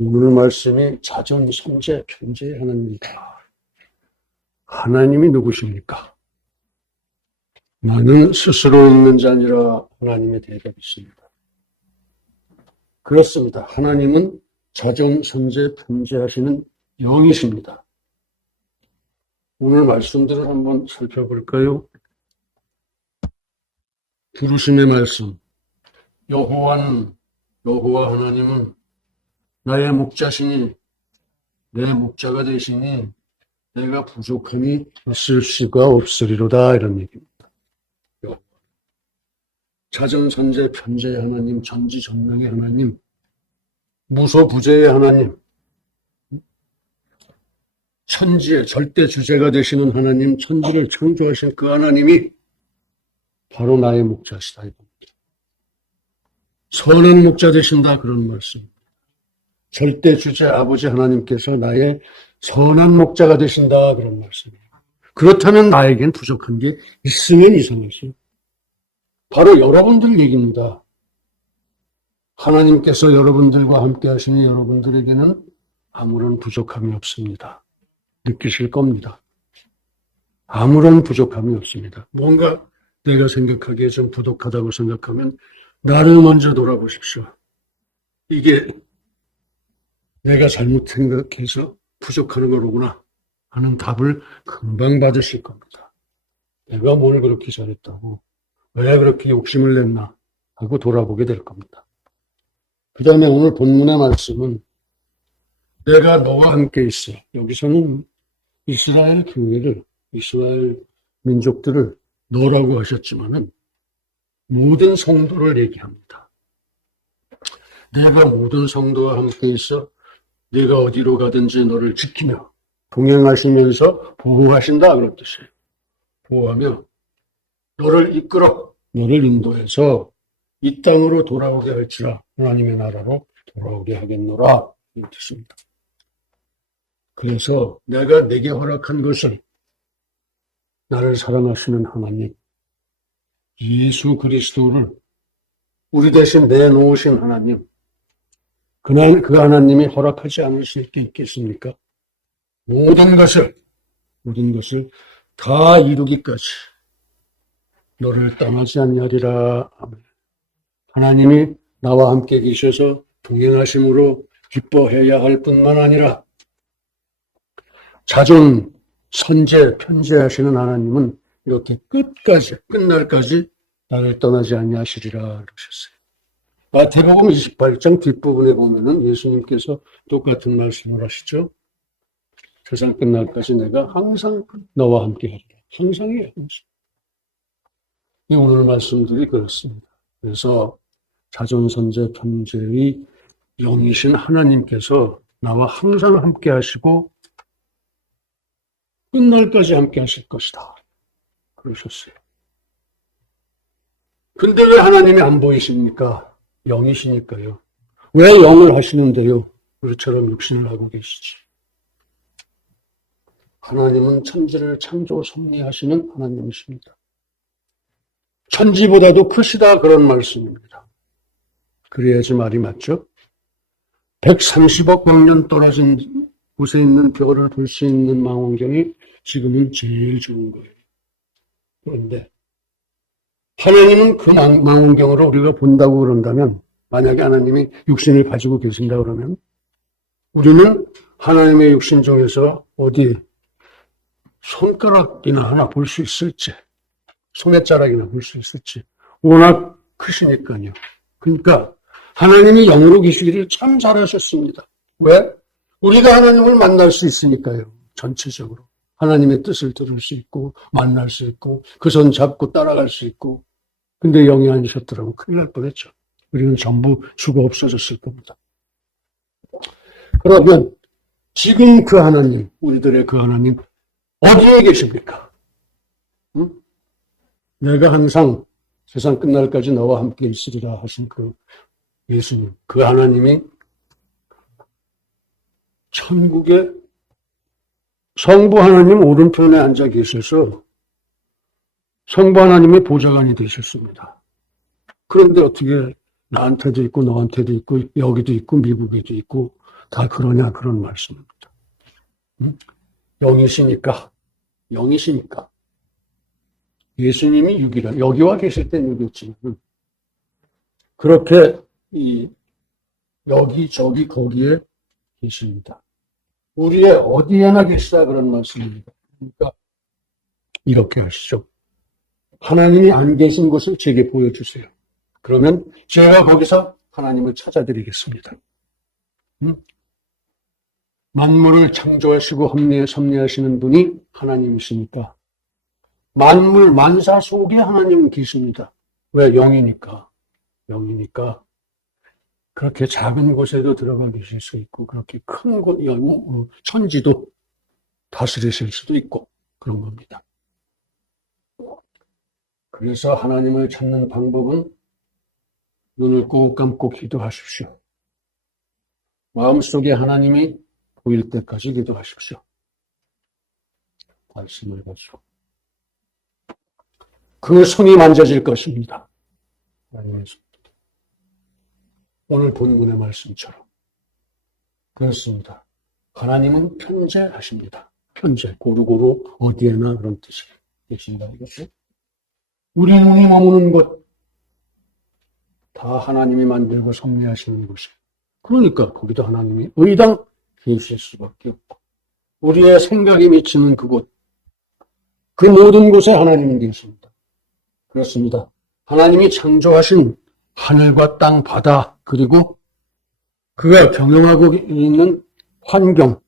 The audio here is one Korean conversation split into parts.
오늘 말씀이 자전, 선제, 편제 하나님이다. 하나님이 누구십니까? 나는 스스로 있는 자 아니라 하나님의 대답이 있습니다. 그렇습니다. 하나님은 자정, 선제, 편제하시는 영이십니다. 오늘 말씀들을 한번 살펴볼까요? 부르심의 말씀. 여호와는 여호와 하나님은 나의 목자시니 내 목자가 되시니 내가 부족함이 있을 수가 없으리로다 이런 얘기입니다. 자정선제 편제의 하나님 전지전능의 하나님 무소부재의 하나님 천지의 절대 주제가 되시는 하나님 천지를 창조하신 그 하나님이 바로 나의 목자시다 이겁니다. 선한 목자 되신다 그런 말씀. 절대 주제 아버지 하나님께서 나의 선한 목자가 되신다 그런 말씀이에요. 그렇다면 나에겐 부족한 게 있으면 이상하죠. 바로 여러분들 얘기입니다. 하나님께서 여러분들과 함께 하시니 여러분들에게는 아무런 부족함이 없습니다. 느끼실 겁니다. 아무런 부족함이 없습니다. 뭔가 내가 생각하기에 좀 부족하다고 생각하면 나를 먼저 돌아보십시오. 이게 내가 잘못 생각해서 부족하는 거로구나 하는 답을 금방 받으실 겁니다. 내가 뭘 그렇게 잘했다고, 왜 그렇게 욕심을 냈나 하고 돌아보게 될 겁니다. 그 다음에 오늘 본문의 말씀은 내가 너와 함께 있어. 여기서는 이스라엘 교회를, 이스라엘 민족들을 너라고 하셨지만은 모든 성도를 얘기합니다. 내가 모든 성도와 함께 있어 네가 어디로 가든지 너를 지키며 동행하시면서 보호하신다 그런 뜻이에요. 보호하며 너를 이끌어 너를 인도해서 이 땅으로 돌아오게 할지라 하나님의 나라로 돌아오게 하겠노라 이런 뜻입니다. 그래서 내가 내게 허락한 것을 나를 사랑하시는 하나님 예수 그리스도를 우리 대신 내놓으신 하나님 그날 그 하나님이 허락하지 않으실 게 있겠습니까? 모든 것을 모든 것을 다 이루기까지 너를 떠나지. 아멘. 하나님이 나와 함께 계셔서 동행하심으로 기뻐해야 할 뿐만 아니라 자존 선제 편제하시는 하나님은 이렇게 끝까지 끝날까지 나를 떠나지 아니하시리라 그러셨어요. 마태복음 28장 뒷부분에 보면은 예수님께서 똑같은 말씀을 하시죠. 세상 끝날까지 내가 항상 너와 함께 하리라. 항상이에요. 오늘 말씀들이 그렇습니다. 그래서 자존선제 편제의 영이신 하나님께서 나와 항상 함께 하시고 끝날까지 함께 하실 것이다. 그러셨어요. 근데 왜 하나님이 안 보이십니까? 영이시니까요. 왜 영을 하시는데요? 우리처럼 육신을 하고 계시지. 하나님은 천지를 창조 섭리하시는 하나님이십니다. 천지보다도 크시다 그런 말씀입니다. 그래야지 말이 맞죠? 130억 광년 떨어진 곳에 있는 별을 볼 수 있는 망원경이 지금은 제일 좋은 거예요. 그런데 하나님은 그 망, 망원경으로 우리가 본다고 그런다면 만약에 하나님이 육신을 가지고 계신다 그러면 우리는 하나님의 육신 중에서 어디 손가락이나 하나 볼 수 있을지 소매자락이나 볼 수 있을지 워낙 크시니까요. 그러니까 하나님이 영으로 계시기를 참 잘하셨습니다. 왜? 우리가 하나님을 만날 수 있으니까요. 전체적으로. 하나님의 뜻을 들을 수 있고, 만날 수 있고, 그 손 잡고 따라갈 수 있고. 근데 영이 아니셨더라면 큰일 날 뻔했죠. 우리는 전부 죽어 없어졌을 겁니다. 그러면 지금 그 하나님, 우리들의 그 하나님, 어디에 계십니까? 응? 내가 항상 세상 끝날까지 너와 함께 있으리라 하신 그 예수님, 그 하나님이 천국의 성부 하나님 오른편에 앉아 계셔서 성부 하나님의 보좌관이 되셨습니다. 그런데 어떻게 나한테도 있고 너한테도 있고 여기도 있고 미국에도 있고 다 그러냐 그런 말씀입니다. 응? 영이시니까 영이시니까 예수님이 육이라 여기와 계실 땐 육이었지만 그렇게 이 여기 저기 거기에 계십니다. 우리의 어디에나 계시다 그런 말씀입니다. 그러니까 이렇게 하시죠. 하나님이 안 계신 곳을 제게 보여주세요. 그러면 제가 거기서 하나님을 찾아드리겠습니다. 음? 만물을 창조하시고 섭리, 섭리하시는 분이 하나님이시니까 만물 만사 속에 하나님은 계십니다. 왜 영이니까 영이니까 그렇게 작은 곳에도 들어가 계실 수 있고 그렇게 큰 곳, 영, 천지도 다스리실 수도 있고 그런 겁니다. 그래서 하나님을 찾는 방법은 눈을 꼭 감고 기도하십시오. 마음속에 하나님이 보일 때까지 기도하십시오. 말씀을 가지고. 그 손이 만져질 것입니다. 오늘 본문의 말씀처럼. 그렇습니다. 하나님은 편재하십니다. 편재, 고루고루 어디에나 그런 뜻이 계신다 이것이. 우리 눈이 머무는 곳, 다 하나님이 만들고 섭리하시는 곳이. 그러니까 거기도 하나님이 의당 계실 수밖에 없고, 우리의 생각이 미치는 그곳, 그 모든 곳에 하나님이 계십니다. 그렇습니다. 하나님이 창조하신 하늘과 땅, 바다, 그리고 그가 경영하고 있는 환경,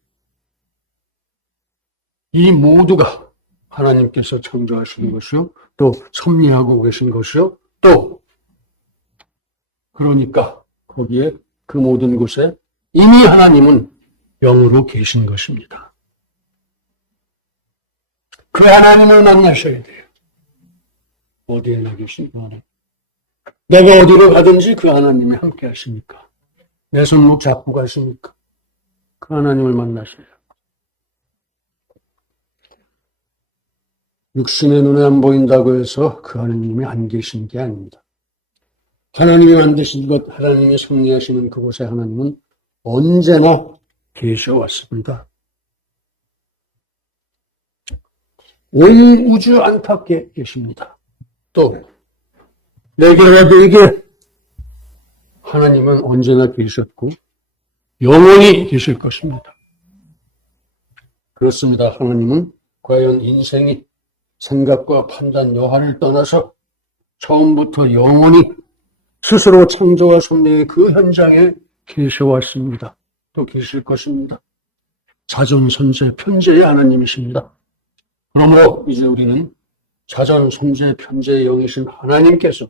이 모두가 하나님께서 창조하신 것이요, 또 섭리하고 계신 것이요, 또 그러니까 거기에 그 모든 곳에 이미 하나님은 영으로 계신 것입니다. 그 하나님을 만나셔야 돼요. 어디에나 계신 그 하나님. 내가 어디로 가든지 그 하나님이 함께 하십니까? 내 손목 잡고 가십니까? 그 하나님을 만나셔야 돼요. 육신의 눈에 안 보인다고 해서 그 하나님이 안 계신 게 아닙니다. 하나님이 만드신 것, 하나님이 섭리하시는 그곳에 하나님은 언제나 계셔왔습니다. 온 우주 안팎에 계십니다. 또 내게와 너에게 하나님은 언제나 계셨고 영원히 계실 것입니다. 그렇습니다. 하나님은 과연 인생이 생각과 판단 여하를 떠나서 처음부터 영원히 스스로 창조와 섭리의 그 현장에 계셔왔습니다. 또 계실 것입니다. 자전, 선제, 편제의 하나님이십니다. 그러므로 이제 우리는 자전, 선제, 편제의 영이신 하나님께서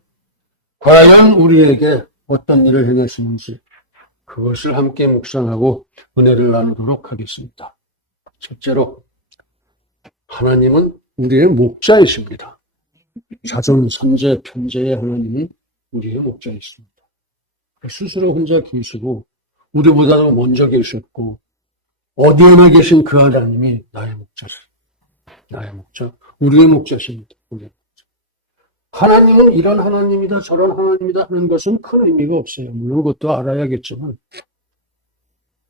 과연 우리에게 어떤 일을 행하시는지 그것을 함께 묵상하고 은혜를 나누도록 하겠습니다. 첫째로 하나님은 우리의 목자이십니다. 자전, 선제, 편제의 하나님은 우리의 목자이십니다. 스스로 혼자 계시고 우리보다도 먼저 계셨고 어디에나 계신 그 하나님이 나의 목자시 나의 목자, 우리의 목자십니다. 우리의 목자. 하나님은 이런 하나님이다 저런 하나님이다 하는 것은 큰 의미가 없어요. 물론 그것도 알아야겠지만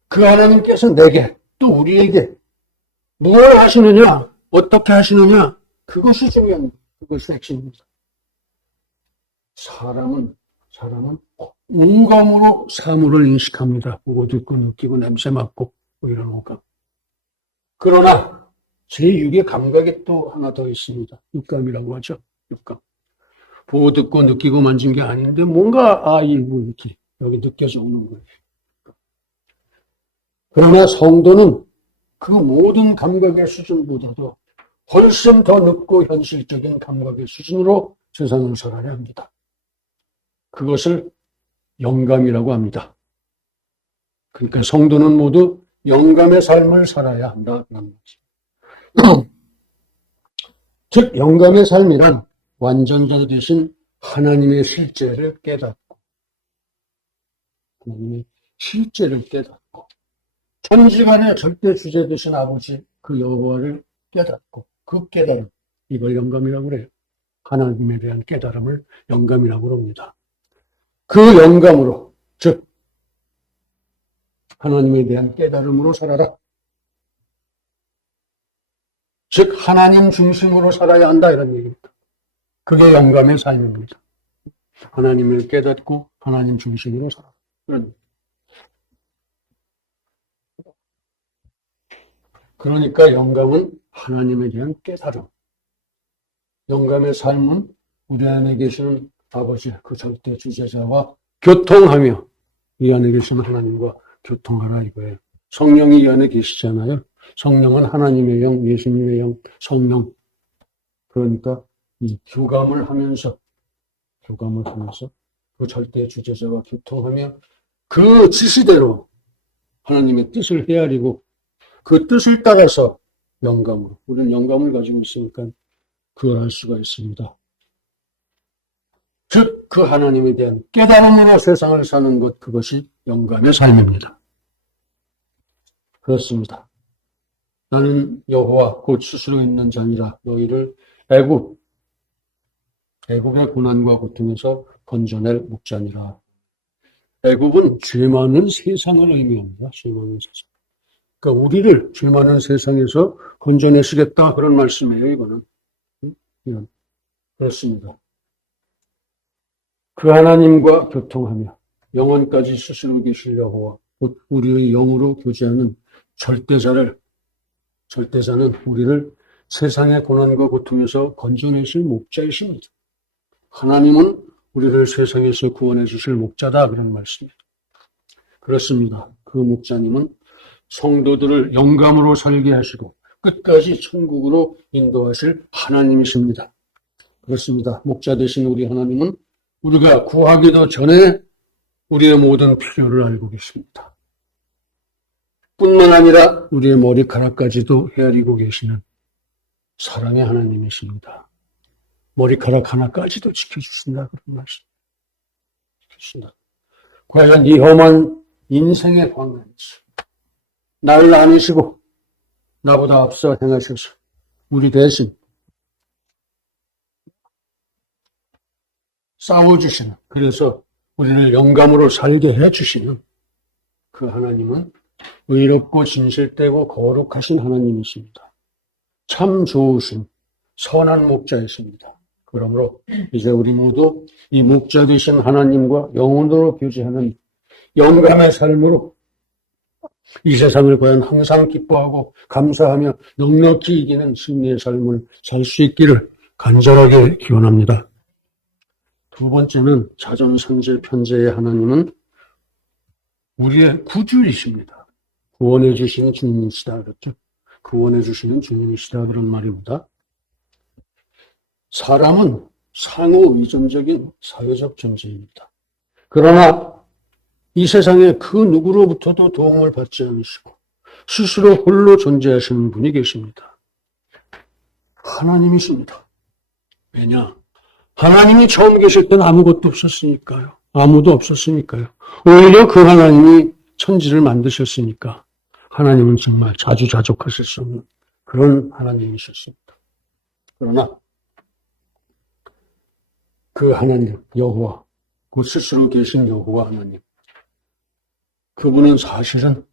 그 하나님께서 내게 또 우리에게 무엇을 하시느냐 어떻게 하시느냐 그것이 중요한 그것이 핵심입니다. 사람은 사람은 우감으로 사물을 인식합니다. 보고 듣고 느끼고 냄새 맡고 뭐 이런 오감. 그러나 제6의 감각이 또 하나 더 있습니다. 육감이라고 하죠. 육감. 보고 듣고 느끼고 만진 게 아닌데 뭔가 아 이거 이렇게 여기 느껴져 오는 거예요. 그러나 성도는 그 모든 감각의 수준보다도 훨씬 더 높고 현실적인 감각의 수준으로 세상을 살아야 합니다. 그것을 영감이라고 합니다. 그러니까 성도는 모두 영감의 삶을 살아야 한다는 거지. 즉 영감의 삶이란 완전자 되신 하나님의 실제를 깨닫고 하나님의 실제를 깨닫고 천지간의 절대 주제 되신 아버지 그 여호와를 깨닫고 그 깨달음 이걸 영감이라고 그래요. 하나님에 대한 깨달음을 영감이라고 합니다. 그 영감으로, 즉, 하나님에 대한 깨달음으로 살아라. 즉 하나님 중심으로 살아야 한다 이런 얘기입니다. 그게 영감의 삶입니다. 하나님을 깨닫고 하나님 중심으로 살아. 그러니까 영감은 하나님에 대한 깨달음. 영감의 삶은 우리 안에 계시는 아버지, 그 절대 주제자와 교통하며 이 안에 계시는 하나님과 교통하라 이거예요. 성령이 이 안에 계시잖아요. 성령은 하나님의 영, 예수님의 영, 성령. 그러니까 이 교감을 하면서, 교감을 하면서 그 절대 주제자와 교통하며 그 지시대로 하나님의 뜻을 헤아리고 그 뜻을 따라서 영감으로, 우리는 영감을 가지고 있으니까 그걸 할 수가 있습니다. 즉, 그 하나님에 대한 깨달음으로 세상을 사는 것, 그것이 영감의 삶입니다. 그렇습니다. 나는 여호와 곧 스스로 있는 자니라 너희를 애굽 애굽의 고난과 고통에서 건져낼 목자니라. 애굽은 죄 많은 세상을 의미합니다. 죄 많은 세상. 그러니까 우리를 죄 많은 세상에서 건져내시겠다 그런 말씀이에요. 이거는 이건 그렇습니다. 그 하나님과 교통하며 영원까지 스스로 계실 여호와 곧 우리의 영으로 교제하는 절대자를 절대자는 우리를 세상의 고난과 고통에서 건져내실 목자이십니다. 하나님은 우리를 세상에서 구원해 주실 목자다 그런 말씀입니다. 그렇습니다. 그 목자님은 성도들을 영감으로 살게 하시고 끝까지 천국으로 인도하실 하나님이십니다. 그렇습니다. 목자 되신 우리 하나님은 우리가 구하기도 전에 우리의 모든 필요를 알고 계십니다. 뿐만 아니라 우리의 머리카락까지도 헤아리고 계시는 사랑의 하나님이십니다. 머리카락 하나까지도 지켜주신다 그런 말씀. 주신다. 과연 이 험한 인생의 광야에서 나를 나누시고 나보다 앞서 행하셔서 우리 대신 싸워주시는 그래서 우리를 영감으로 살게 해주시는 그 하나님은 의롭고 진실되고 거룩하신 하나님이십니다. 참 좋으신 선한 목자이십니다. 그러므로 이제 우리 모두 이 목자 되신 하나님과 영혼으로 교제하는 영감의 삶으로 이 세상을 과연 항상 기뻐하고 감사하며 넉넉히 이기는 승리의 삶을 살 수 있기를 간절하게 기원합니다. 두 번째는 자전 선제 편제의 하나님은 우리의 구주이십니다. 구원해 주시는 주님이시다 그랬죠. 구원해 주시는 주님이시다 그런 말입니다. 사람은 상호 의존적인 사회적 존재입니다. 그러나 이 세상에 그 누구로부터도 도움을 받지 않으시고 스스로 홀로 존재하시는 분이 계십니다. 하나님이십니다. 왜냐? 하나님이 처음 계실 때는 아무것도 없었으니까요. 아무도 없었으니까요. 오히려 그 하나님이 천지를 만드셨으니까 하나님은 정말 자주 자족하실 수 없는 그런 하나님이셨습니다. 그러나 그 하나님, 여호와, 그 스스로 계신 여호와 하나님, 그분은 사실은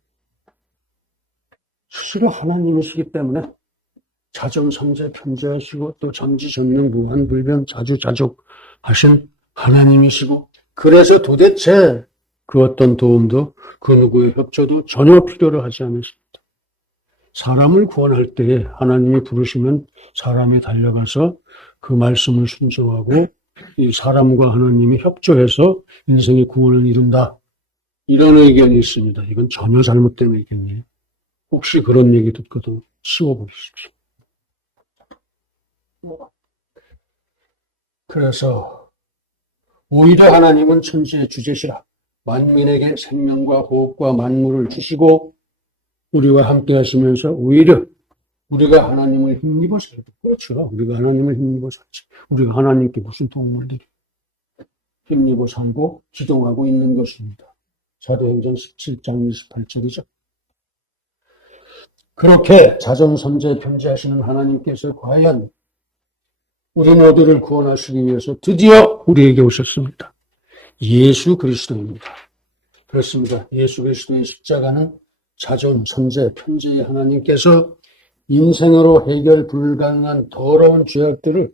스스로 하나님이시기 때문에 자정성제 편재하시고 또 전지전능 무한불변 자주자족 하신 하나님이시고 그래서 도대체 그 어떤 도움도 그 누구의 협조도 전혀 필요로 하지 않으십니다. 사람을 구원할 때에 하나님이 부르시면 사람이 달려가서 그 말씀을 순종하고 이 사람과 하나님이 협조해서 인생의 구원을 이룬다. 이런 의견이 있습니다. 이건 전혀 잘못된 의견이에요. 혹시 그런 얘기 듣고도 씌워보십시오. 그래서 오히려 하나님은 천지의 주제시라 만민에게 생명과 호흡과 만물을 주시고 우리와 함께 하시면서 오히려 우리가 하나님을 힘입어 살고 그렇죠. 우리가 하나님을 힘입어 살지. 우리가 하나님께 무슨 도움을 힘입어 살고 기동하고 있는 것입니다. 사도행전 17장 28절이죠. 그렇게 자정선제 편지하시는 하나님께서 과연 우리 모두를 구원하시기 위해서 드디어 우리에게 오셨습니다. 예수 그리스도입니다. 그렇습니다. 예수 그리스도의 십자가는 자존, 선제, 편재의 하나님께서 인생으로 해결 불가능한 더러운 죄악들을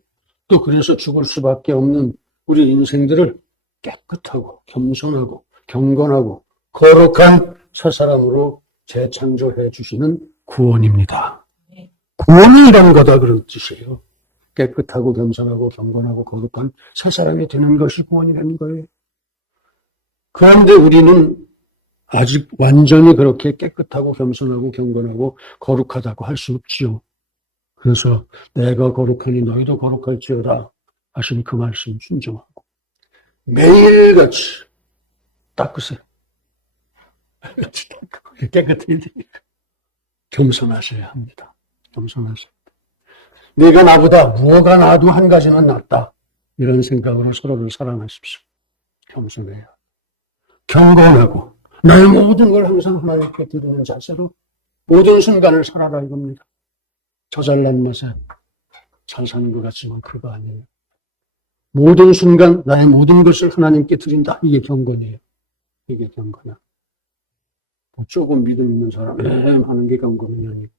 또 그래서 죽을 수밖에 없는 우리 인생들을 깨끗하고 겸손하고 경건하고 거룩한 새 사람으로 재창조해 주시는 구원입니다. 구원이 이런 거다 그런 뜻이에요. 깨끗하고 겸손하고 경건하고 거룩한 새 사람이 되는 것이 구원이라는 거예요. 그런데 우리는 아직 완전히 그렇게 깨끗하고 겸손하고 경건하고 거룩하다고 할 수 없지요. 그래서 내가 거룩하니 너희도 거룩할지어다 하신 그 말씀 순종하고 매일같이 닦으세요. 깨끗해야 되니까 겸손하셔야 합니다. 겸손하셔야 내가 나보다 무엇가 나도 한 가지는 낫다. 이런 생각으로 서로를 사랑하십시오. 겸손해야. 경건하고 나의 모든 걸 항상 하나님께 드리는 자세로 모든 순간을 살아라 이겁니다. 저 잘난 맛에 잘 사는 것 같지만 그거 아니에요. 모든 순간 나의 모든 것을 하나님께 드린다. 이게 경건이에요. 이게. 뭐 조금 믿음 있는 사람 음 하는 게 경건이 아니고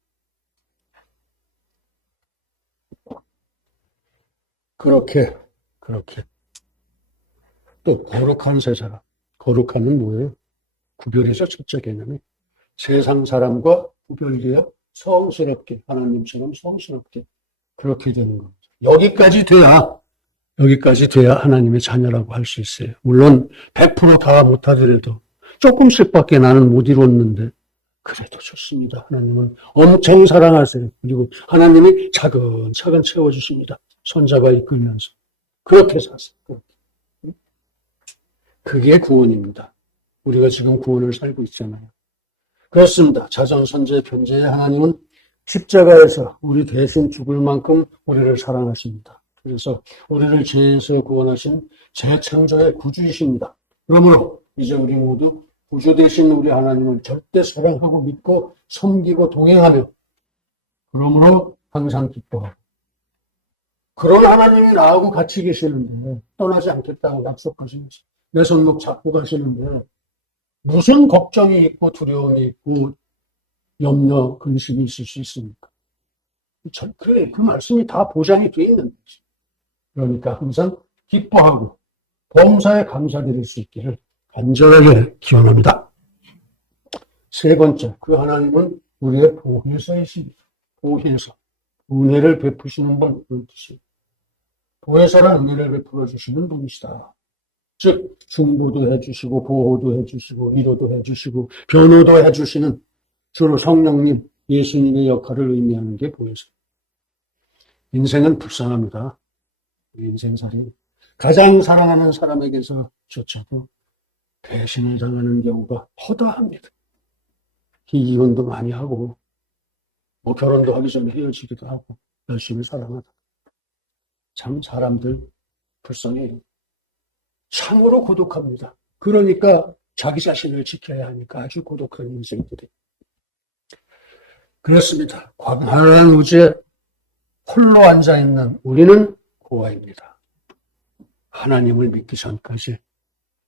그렇게 그렇게 또 거룩한 세 사람 거룩한은 뭐예요? 구별해서 첫째 개념이 세상 사람과 구별되어 성스럽게 하나님처럼 성스럽게 그렇게 되는 겁니다. 여기까지 돼야 여기까지 돼야 하나님의 자녀라고 할 수 있어요. 물론 100%다 못하더라도 조금씩밖에 나는 못 이뤘는데 그래도 좋습니다. 하나님은 엄청 사랑하세요. 그리고 하나님이 차근차근 채워주십니다. 손잡아 이끌면서 그렇게 사세요. 그렇게. 그게 구원입니다. 우리가 지금 구원을 살고 있잖아요. 그렇습니다. 자전 선제 편제의 하나님은 십자가에서 우리 대신 죽을 만큼 우리를 사랑하십니다. 그래서 우리를 죄에서 구원하신 재창조의 구주이십니다. 그러므로 이제 우리 모두 구주 되신 우리 하나님을 절대 사랑하고 믿고 섬기고 동행하며 그러므로 항상 기뻐하고 그런 하나님이 나하고 같이 계시는데 떠나지 않겠다고 약속하시면서 내 손목 잡고 가시는데 무슨 걱정이 있고 두려움이 있고 염려, 근심이 있을 수 있습니까? 저- 그래, 그 말씀이 다 보장이 돼 있는 거지. 그러니까 항상 기뻐하고 범사에 감사드릴 수 있기를 간절하게 기원합니다. 세 번째, 그 하나님은 우리의 보혜사이십니다. 보혜사. 은혜를 베푸시는 분, 그런 뜻이에요. 보혜사는 은혜를 베풀어 주시는 분이시다. 즉, 중보도 해주시고, 보호도 해주시고, 위로도 해주시고, 변호도 해주시는 주로 성령님, 예수님의 역할을 의미하는 게 보혜사. 인생은 불쌍합니다. 인생살이. 가장 사랑하는 사람에게서 조차도 배신을 당하는 경우가 허다합니다. 희귀혼도 많이 하고, 뭐 결혼도 하기 전에 헤어지기도 하고, 열심히 사랑하다. 참 사람들 불쌍해요. 참으로 고독합니다. 그러니까 자기 자신을 지켜야 하니까 아주 고독한 인생들이. 그렇습니다. 광활한 우주에 홀로 앉아 있는 우리는 고아입니다. 하나님을 믿기 전까지,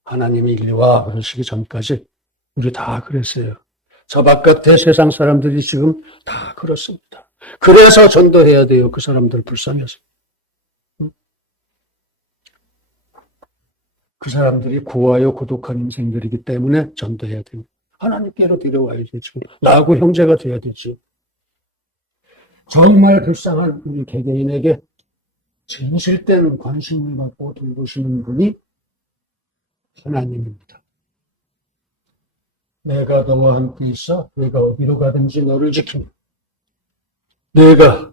하나님이 이리 와 그러시기 전까지 우리 다 그랬어요. 저 바깥의 세상 사람들이 지금 다 그렇습니다. 그래서 전도해야 돼요. 그 사람들 불쌍해서. 그 사람들이 고아요 고독한 인생들이기 때문에 전도해야 됩니다. 하나님께로 데려와야 되죠. 나하고 형제가 돼야 되죠. 정말 불쌍한 우리 개개인에게 진실된 관심을 갖고 돌보시는 분이 하나님입니다. 내가 너와 함께 있어 내가 어디로 가든지 너를 지키며 내가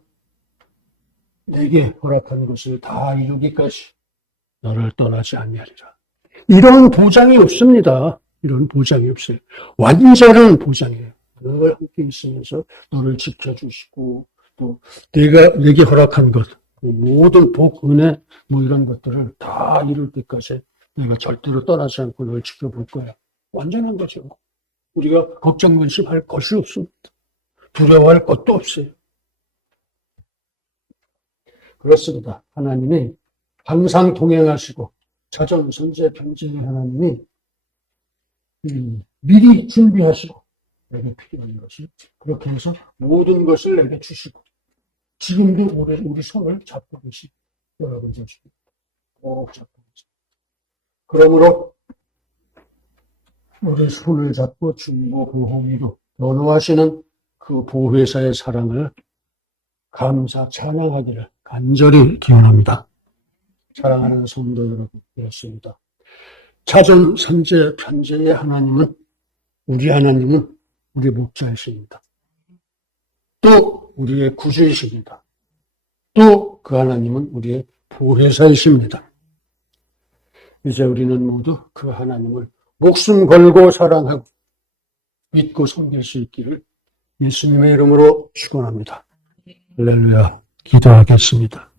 내게 허락한 것을 다 이루기까지 너를 떠나지 아니하리라. 이런 보장이 없습니다. 이런 보장이 없어요. 완전한 보장이에요. 늘 함께 있으면서 너를 지켜주시고 또 내가 내게 허락한 것, 그 모든 복, 은혜 뭐 이런 것들을 다 이룰 때까지 내가 절대로 떠나지 않고 널 지켜볼 거야. 완전한 거죠. 우리가 걱정 근심할 것이 없습니다. 두려워할 것도 없어요. 그렇습니다. 하나님이 항상 동행하시고 자전 선제 편지의 하나님이 음, 미리 준비하시고 내게 필요한 것이 그렇게 해서 모든 것을 내게 주시고 지금도 우리, 우리 손을 잡고 계시 여러분 자신꼭 잡고 계시 그러므로 우리 손을 잡고 중보 보호미로 변호하시는 그 보혜사의 사랑을 감사 찬양하기를 간절히 기원합니다. 사랑하는 성도 여러분, 그렇습니다. 자전 선제 편제의 하나님은 우리 하나님은 우리 목자이십니다. 또 우리의 구주이십니다. 또 그 하나님은 우리의 보혜사이십니다. 이제 우리는 모두 그 하나님을 목숨 걸고 사랑하고 믿고 섬길 수 있기를 예수님의 이름으로 축원합니다. 할렐루야. 기도하겠습니다.